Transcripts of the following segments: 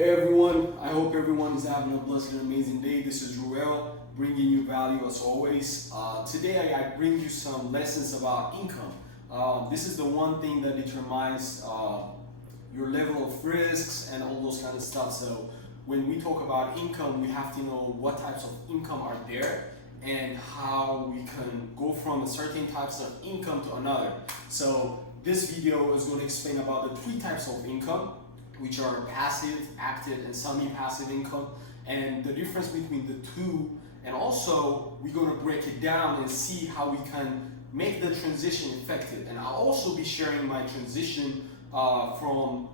Hey everyone, I hope everyone is having a blessed and amazing day. This is Ruel bringing you value as always. Today I bring you some lessons about income. This is the one thing that determines your level of risks and all those kind of stuff. So when we talk about income, we have to know what types of income are there and how we can go from a certain types of income to another. So this video is going to explain about the three types of income, which are passive, active, and semi-passive income, and the difference between the two. And also, we're gonna break it down and see how we can make the transition effective. And I'll also be sharing my transition from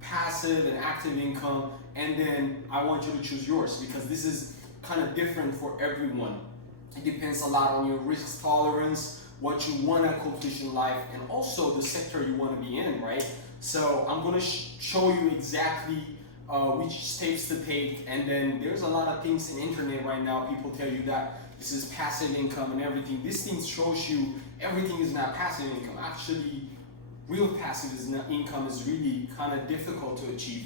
passive and active income, and then I want you to choose yours because this is kind of different for everyone. It depends a lot on your risk tolerance, what you want to accomplish in life, and also the sector you want to be in, right? So I'm going to show you exactly which steps to take, and then there's a lot of things in internet right now. People tell you that this is passive income and everything. This thing shows you everything is not passive income. Actually, real passive income is really kind of difficult to achieve.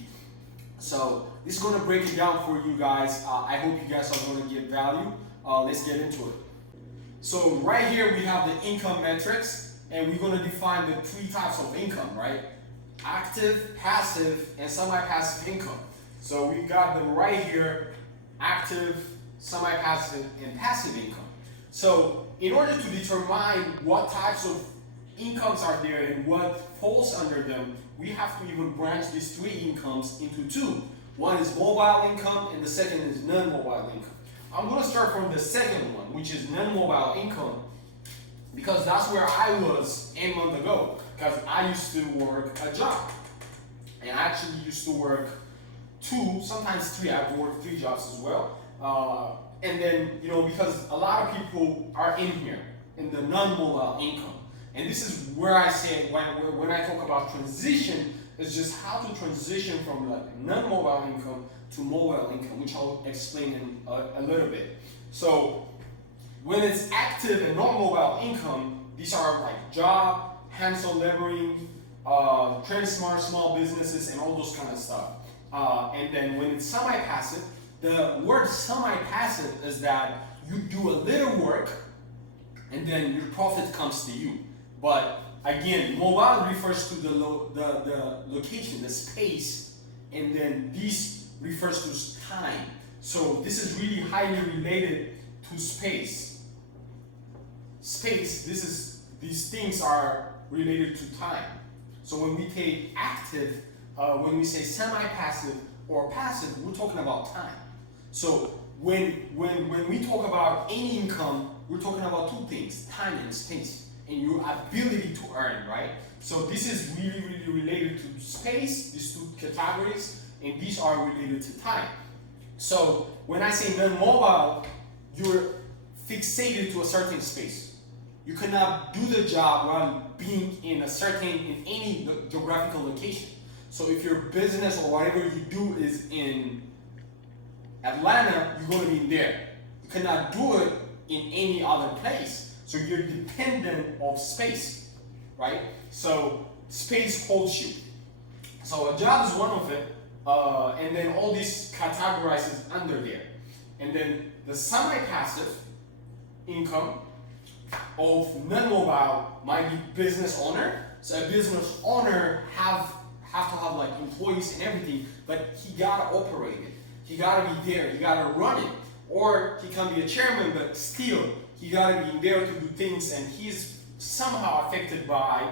So this is going to break it down for you guys. I hope you guys are going to get value. Let's get into it. So right here we have the income metrics, and we're going to define the three types of income, right? Active, passive, and semi-passive income. So we've got them right here: active, semi-passive, and passive income. So in order to determine what types of incomes are there and what falls under them, we have to even branch these three incomes into two. One is mobile income and the second is non-mobile income. I'm going to start from the second one, which is non-mobile income, because that's where I was 8 months ago. Because I used to work a job, and I actually used to work 2, sometimes 3. I've worked 3 jobs as well. And then, because a lot of people are in here in the non-mobile income, and this is where I say when I talk about transition, it's just how to transition from like non-mobile income to mobile income, which I'll explain in a little bit. So when it's active and non-mobile income, these are like job, hands-on laboring, train small businesses, and all those kind of stuff. And then when it's semi-passive, the word semi-passive is that you do a little work and then your profit comes to you. But again, mobile refers to the location, the space, and then this refers to time. So this is really highly related to space. Space, these things are related to time. So when we take active, when we say semi-passive or passive, we're talking about time. So when we talk about any income, we're talking about 2 things: time and space, and your ability to earn, right? So this is really related to space, these 2 categories, and these are related to time. So when I say non-mobile, you're fixated to a certain space. You cannot do the job while being in any geographical location. So if your business or whatever you do is in Atlanta, you're going to be there. You cannot do it in any other place. So you're dependent of space, right? So space holds you. So a job is one of it, and then all these categorizes under there. And then the semi-passive income of non-mobile might be business owner. So a business owner have to have like employees and everything, but he gotta operate it. He gotta be there. He gotta run it. Or he can be a chairman, but still he gotta be there to do things, and he's somehow affected by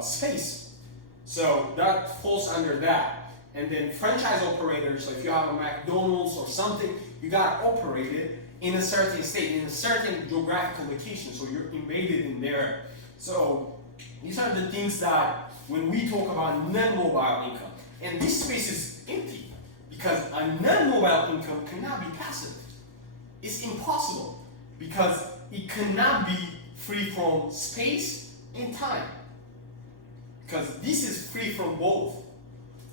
space. So that falls under that. And then franchise operators, so if you have a McDonald's or something, you gotta operate it in a certain state, in a certain geographical location, so you're embedded in there. So these are the things that when we talk about non-mobile income, and this space is empty because a non-mobile income cannot be passive. It's impossible because it cannot be free from space and time, because this is free from both.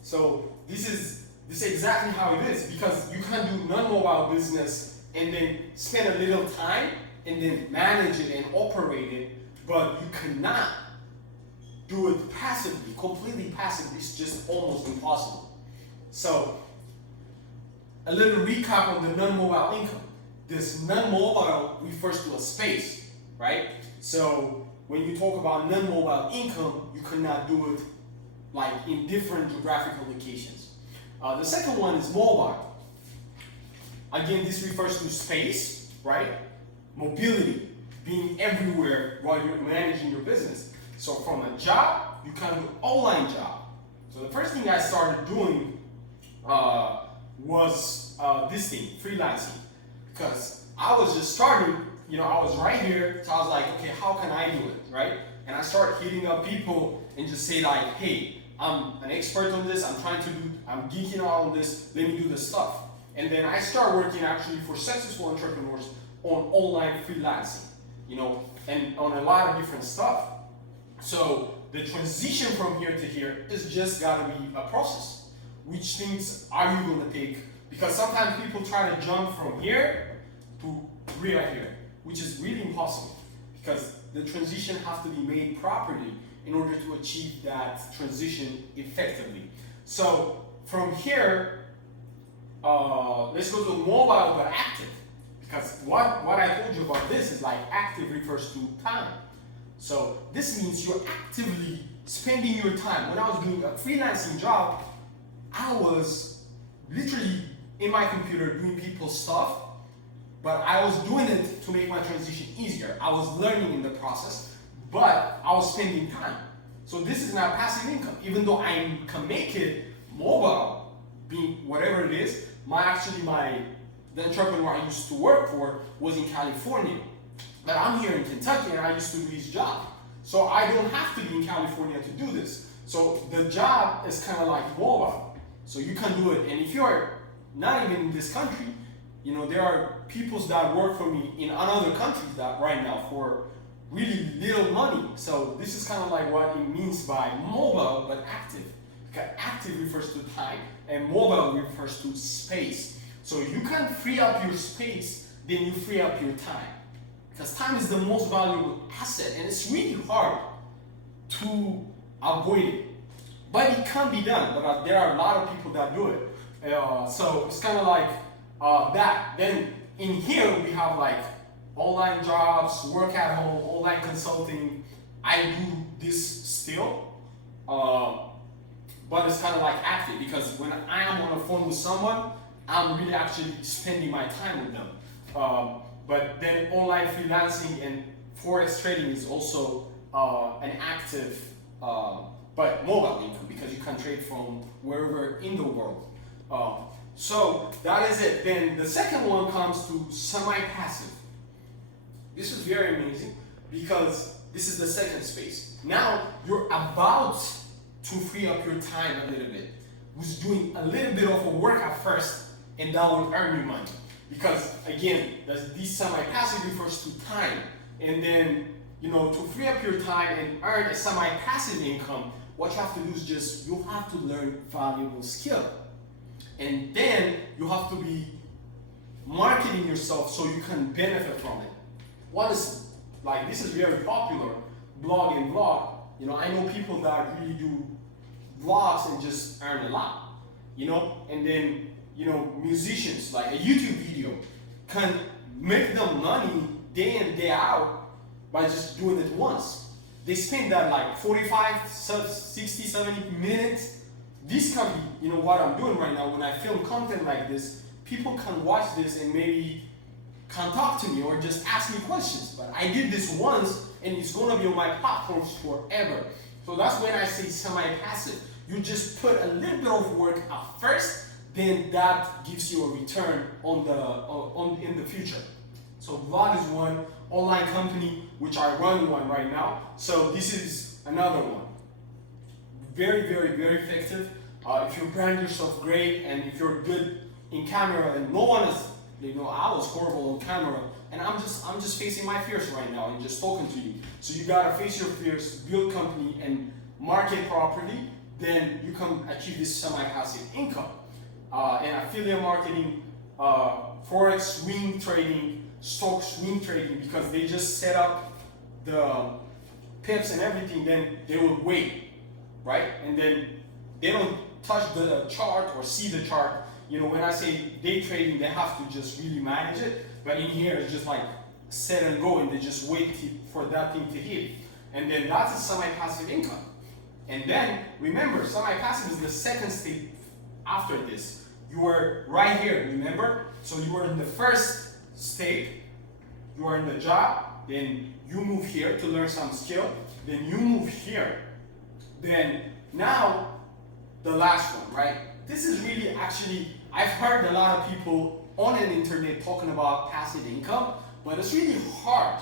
So this is exactly how it is, because you can do non-mobile business and then spend a little time and then manage it and operate it, but you cannot do it passively, completely passively. It's just almost impossible. So a little recap on the non-mobile income. This non-mobile refers to a space, right? So when you talk about non-mobile income, you cannot do it like in different geographical locations. The second one is mobile. Again, this refers to space, right? Mobility, being everywhere while you're managing your business. So from a job, you can do online job. So the first thing I started doing was this thing, freelancing, because I was just starting. I was right here, so I was like, okay, how can I do it, right? And I started hitting up people and just say like, hey, I'm an expert on this. I'm geeking out on this. Let me do this stuff. And then I start working actually for successful entrepreneurs on online freelancing, and on a lot of different stuff. So the transition from here to here is just gotta be a process. Which things are you gonna take? Because sometimes people try to jump from here to right here, which is really impossible, because the transition has to be made properly in order to achieve that transition effectively. So from here, let's go to mobile but active, because what I told you about this is like active refers to time. So this means you're actively spending your time. When I was doing a freelancing job, I was literally in my computer doing people's stuff, but I was doing it to make my transition easier. I was learning in the process, but I was spending time. So this is not passive income. Even though I can make it mobile, being whatever it is, the entrepreneur I used to work for was in California. But I'm here in Kentucky and I used to do his job. So I don't have to be in California to do this. So the job is kind of like mobile. So you can do it. And if you're not even in this country, there are people that work for me in other countries that right now for really little money. So this is kind of like what it means by mobile but active. Because active refers to time and mobile refers to space. So you can free up your space, then you free up your time. Because time is the most valuable asset and it's really hard to avoid it. But it can be done, but there are a lot of people that do it. So it's kind of like that. Then in here we have like online jobs, work at home, online consulting. I do this still, but it's kind of like active, because when I am on the phone with someone, I'm really actually spending my time with them. But then online freelancing and forex trading is also an active but mobile income, because you can trade from wherever in the world. So that is it. Then the second one comes to semi-passive. This is very amazing, because this is the second space. Now you're about to free up your time a little bit. Who's doing a little bit of a work at first, and that will earn you money. Because again, this semi-passive refers to time. And then, to free up your time and earn a semi-passive income, what you have to do is you have to learn valuable skill. And then you have to be marketing yourself so you can benefit from it. This is very popular, blog and vlog. I know people that really do vlogs and just earn a lot, and then, musicians, like a YouTube video can make them money day in, day out by just doing it once. They spend that like 45, 60, 70 minutes. This can be, what I'm doing right now when I film content like this, people can watch this and maybe can talk to me or just ask me questions. But I did this once and it's gonna be on my platforms forever. So that's when I say semi-passive. You just put a little bit of work at first, then that gives you a return in the future. So vlog is one, online company, which I run one right now. So this is another one. Very, very, very effective. If you brand yourself great, and if you're good in camera, and no one is, I was horrible on camera, and I'm just facing my fears right now and just talking to you. So you gotta face your fears, build company, and market properly. Then you can achieve this semi-passive income. And affiliate marketing, forex swing trading, stock swing trading, because they just set up the pips and everything, then they will wait, right? And then they don't touch the chart or see the chart, you know, when I say day trading, they have to just really manage it. But in here, it's just like set and go, and they just wait for that thing to hit. And then that's a semi-passive income. And then remember, semi-passive is the second state after this. You were right here, remember? So you were in the first state, you are in the job, then you move here to learn some skill, then you move here. Then now, the last one, right? This is really actually, I've heard a lot of people on the internet talking about passive income, but it's really hard.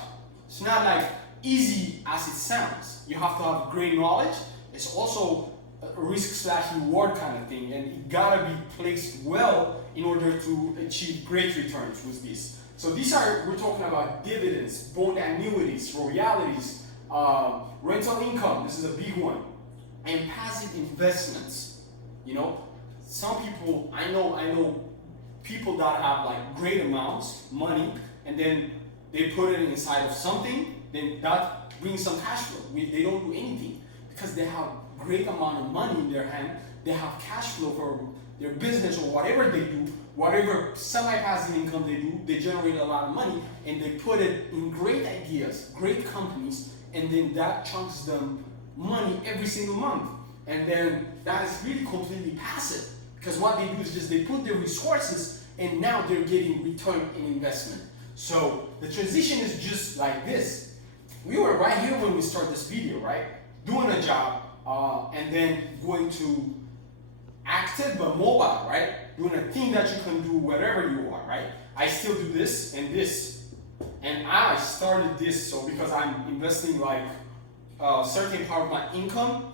It's not like easy as it sounds. You have to have great knowledge. It's also a risk/reward kind of thing, and it gotta be placed well in order to achieve great returns with this. So we're talking about dividends, bond annuities, royalties, rental income, this is a big one, and passive investments. You know, some people, I know people that have like great amounts, money, and then they put it inside of something, then that brings some cash flow. They don't do anything because they have great amount of money in their hand. They have cash flow for their business or whatever they do, whatever semi-passive income they do, they generate a lot of money and they put it in great ideas, great companies, and then that chunks them money every single month. And then that is really completely passive because what they do is just they put their resources and now they're getting return in investment. So the transition is just like this. We were right here when we start this video, right? Doing a job and then going to active but mobile, right? Doing a thing that you can do wherever you are, right? I still do this and this. And I started this so because I'm investing like a certain part of my income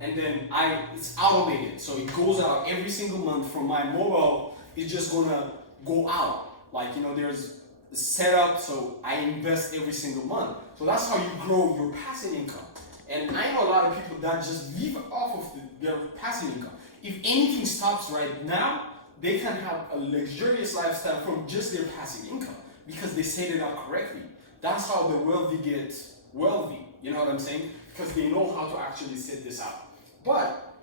and then it's automated. So it goes out every single month from my mobile. It's just gonna go out. Like, you know, there's a setup, so I invest every single month. So that's how you grow your passive income. And I know a lot of people that just live off of their passive income. If anything stops right now, they can have a luxurious lifestyle from just their passive income because they set it up correctly. That's how the wealthy get wealthy. You know what I'm saying? Because they know how to actually set this up. But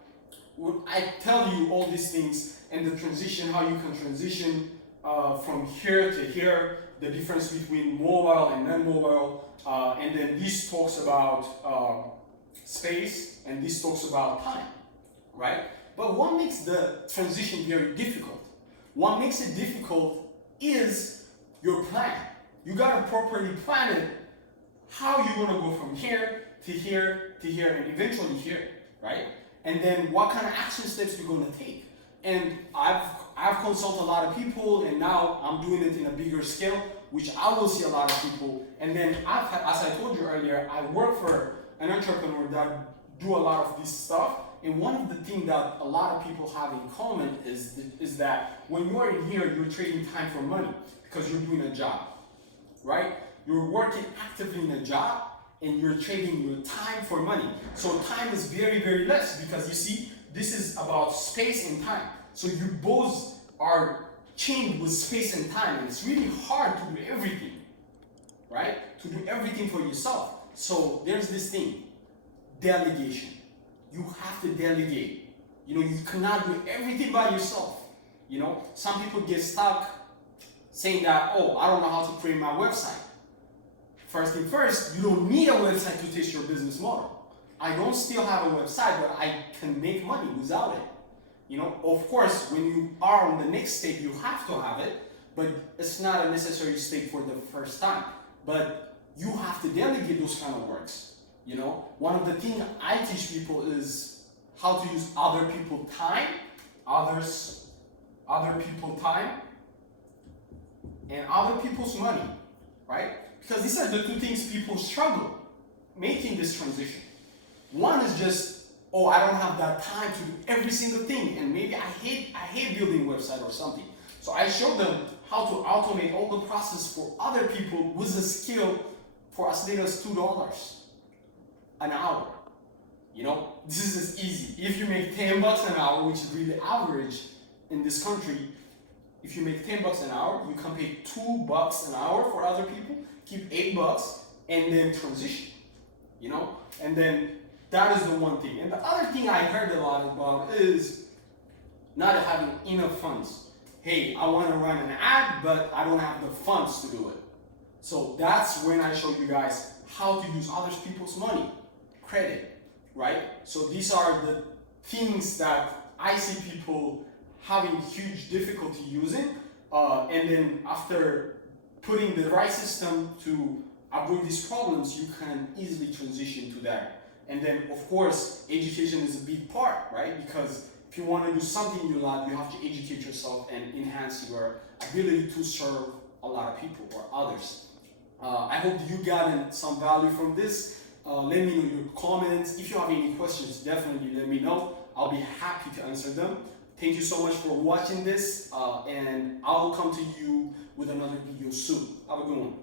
when I tell you all these things and the transition, how you can transition from here to here, the difference between mobile and non-mobile, and then this talks about space and this talks about time, right? But what makes the transition very difficult? What makes it difficult is your plan. You gotta properly plan it, how you're gonna go from here to here to here and eventually here, right? And then what kind of action steps you're gonna take. And I've consulted a lot of people, and now I'm doing it in a bigger scale, which I will see a lot of people. And then as I told you earlier, I work for an entrepreneur that do a lot of this stuff. And one of the things that a lot of people have in common is that when you are in here, you're trading time for money because you're doing a job, right? You're working actively in a job and you're trading your time for money. So time is very, very less because you see, this is about space and time. So you both are chained with space and time, and it's really hard to do everything, right? To do everything for yourself. So there's this thing, delegation. You have to delegate. You know, you cannot do everything by yourself. You know, some people get stuck saying that, oh, I don't know how to create my website. First thing first, you don't need a website to test your business model. I don't still have a website, but I can make money without it. You know, of course, when you are on the next stage, you have to have it, but it's not a necessary state for the first time. But you have to delegate those kind of works. You know, one of the things I teach people is how to use other people's time, other people's time, and other people's money, right? Because these are the two things people struggle making this transition. One is just, oh, I don't have that time to do every single thing, and maybe I hate building a website or something. So I show them how to automate all the process for other people with a skill for as little as $2 an hour. You know, this is easy. If you make $10 an hour, which is really average in this country, if you make $10 an hour, you can pay $2 an hour for other people, keep $8, and then transition. You know, and then that is the one thing. And the other thing I heard a lot about is not having enough funds. Hey, I want to run an ad, but I don't have the funds to do it. So that's when I show you guys how to use other people's money, credit, right? So these are the things that I see people having huge difficulty using, and then after putting the right system to avoid these problems, you can easily transition to that. And then, of course, education is a big part, right? Because if you want to do something in your life, you have to educate yourself and enhance your ability to serve a lot of people or others. I hope you got some value from this. Let me know your comments. If you have any questions, definitely let me know. I'll be happy to answer them. Thank you so much for watching this, and I'll come to you with another video soon. Have a good one.